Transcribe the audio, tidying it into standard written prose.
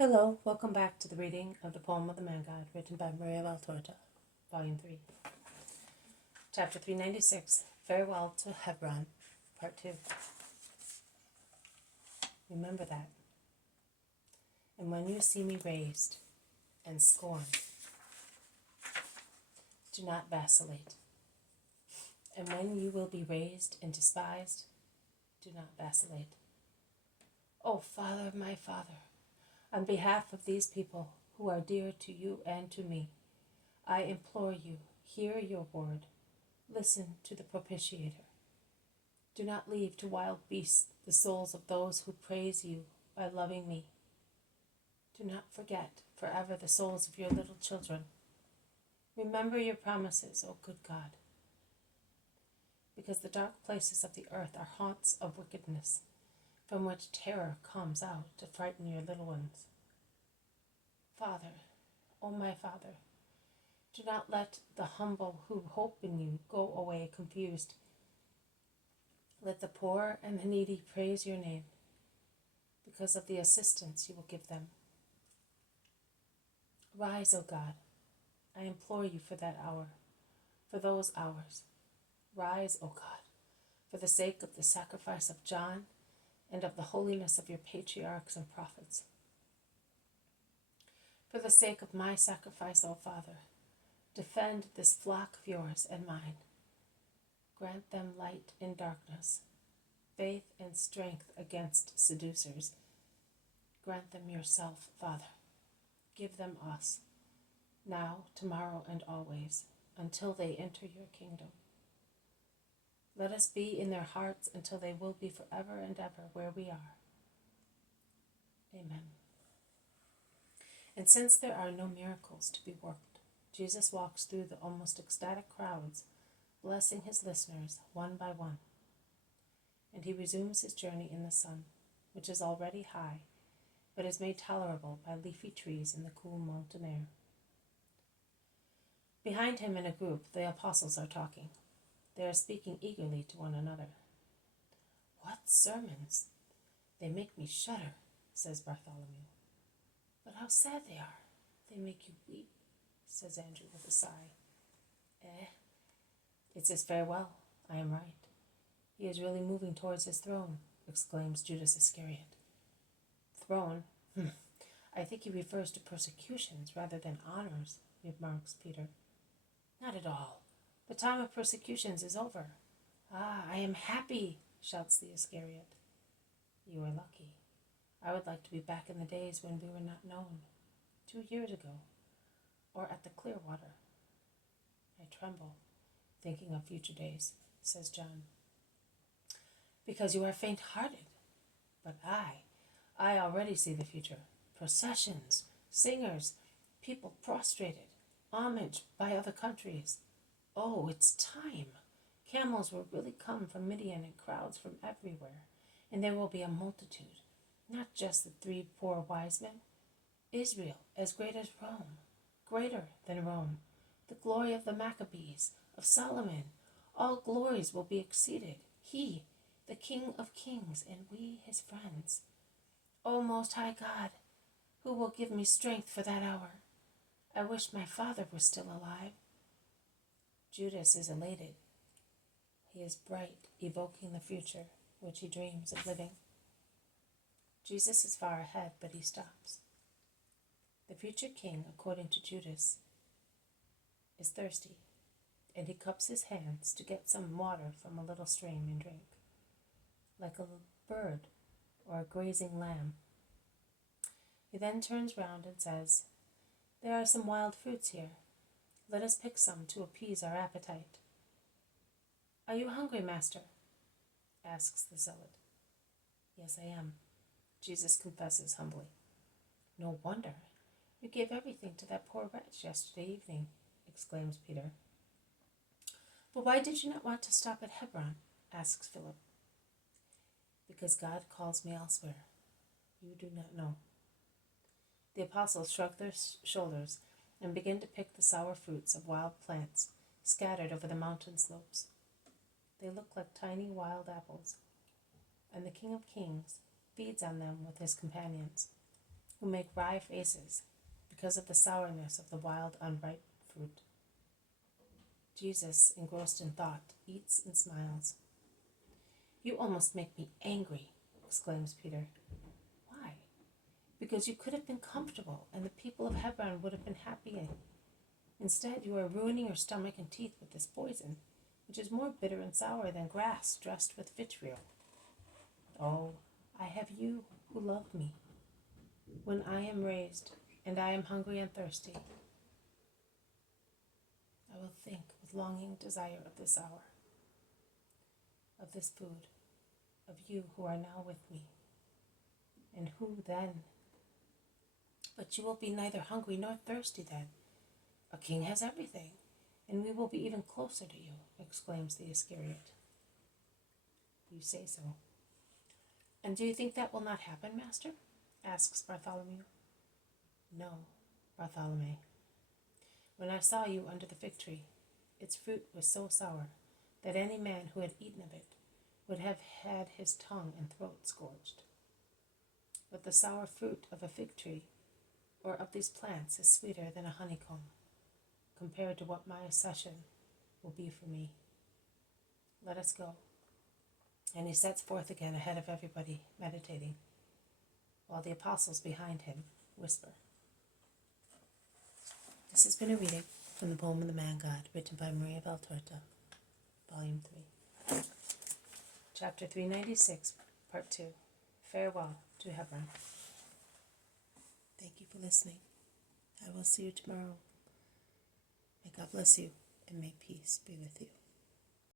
Hello, welcome back to the reading of the poem of the Man God, written by Maria Valtorta, Volume 3. Chapter 396, Farewell to Hebron, Part 2. Remember that. And when you see me raised and scorned, do not vacillate. And when you will be raised and despised, do not vacillate. O Father, my Father, on behalf of these people who are dear to you and to me, I implore you, hear your word. Listen to the propitiator. Do not leave to wild beasts the souls of those who praise you by loving me. Do not forget forever the souls of your little children. Remember your promises, O good God, because the dark places of the earth are haunts of wickedness, from which terror comes out to frighten your little ones. Father, O my Father, do not let the humble who hope in you go away confused. Let the poor and the needy praise your name because of the assistance you will give them. Rise, O God, I implore you for that hour, for those hours. Rise, O God, for the sake of the sacrifice of John and of the holiness of your patriarchs and prophets. For the sake of my sacrifice, O Father, defend this flock of yours and mine. Grant them light in darkness, faith and strength against seducers. Grant them yourself, Father. Give them us, now, tomorrow, and always, until they enter your kingdom. Let us be in their hearts until they will be forever and ever where we are. Amen. And since there are no miracles to be worked, Jesus walks through the almost ecstatic crowds, blessing his listeners one by one. And he resumes his journey in the sun, which is already high, but is made tolerable by leafy trees in the cool mountain air. Behind him in a group, the apostles are talking. They are speaking eagerly to one another. What sermons! They make me shudder, says Bartholomew. But how sad they are. They make you weep, says Andrew with a sigh. It's his farewell. I am right. He is really moving towards his throne, exclaims Judas Iscariot. Throne? I think he refers to persecutions rather than honors, remarks Peter. Not at all. The time of persecutions is over. Ah, I am happy, shouts the Iscariot. You are lucky. I would like to be back in the days when we were not known, 2 years ago, or at the Clearwater. I tremble, thinking of future days, says John. Because you are faint-hearted. But I already see the future. Processions, singers, people prostrated, homage by other countries. Oh, it's time. Camels will really come from Midian and crowds from everywhere, and there will be a multitude, not just the 3 poor wise men. Israel as great as Rome, greater than Rome, the glory of the Maccabees, of Solomon, all glories will be exceeded. He, the King of kings, and we his friends. O Most High God, who will give me strength for that hour? I wish my father were still alive. Judas is elated. He is bright, evoking the future, which he dreams of living. Jesus is far ahead, but he stops. The future king, according to Judas, is thirsty, and he cups his hands to get some water from a little stream and drink, like a bird or a grazing lamb. He then turns round and says, There are some wild fruits here. Let us pick some to appease our appetite. Are you hungry, Master? Asks the zealot. Yes, I am, Jesus confesses humbly. No wonder. You gave everything to that poor wretch yesterday evening, exclaims Peter. But why did you not want to stop at Hebron? Asks Philip. Because God calls me elsewhere. You do not know. The apostles shrug their shoulders and begin to pick the sour fruits of wild plants scattered over the mountain slopes. They look like tiny wild apples, and the King of Kings feeds on them with his companions. who make wry faces because of the sourness of the wild, unripe fruit. Jesus, engrossed in thought, eats and smiles. You almost make me angry, exclaims Peter. Why? Because you could have been comfortable and the people of Hebron would have been happy. Instead, you are ruining your stomach and teeth with this poison, which is more bitter and sour than grass dressed with vitriol. Oh, I have you who love me. When I am raised and I am hungry and thirsty, I will think with longing desire of this hour, of this food, of you who are now with me. And who then? But you will be neither hungry nor thirsty then. A king has everything, and we will be even closer to you, exclaims the Iscariot. You say so. And do you think that will not happen, Master? Asks Bartholomew. No, Bartholomew. When I saw you under the fig tree, its fruit was so sour that any man who had eaten of it would have had his tongue and throat scorched. But the sour fruit of a fig tree or of these plants is sweeter than a honeycomb, compared to what my accession will be for me. Let us go. And he sets forth again ahead of everybody, meditating, while the apostles behind him whisper. This has been a reading from the poem of the Man God, written by Maria Valtorta, Volume 3. Chapter 396, Part 2. Farewell to Hebron. Thank you for listening. I will see you tomorrow. May God bless you, and may peace be with you.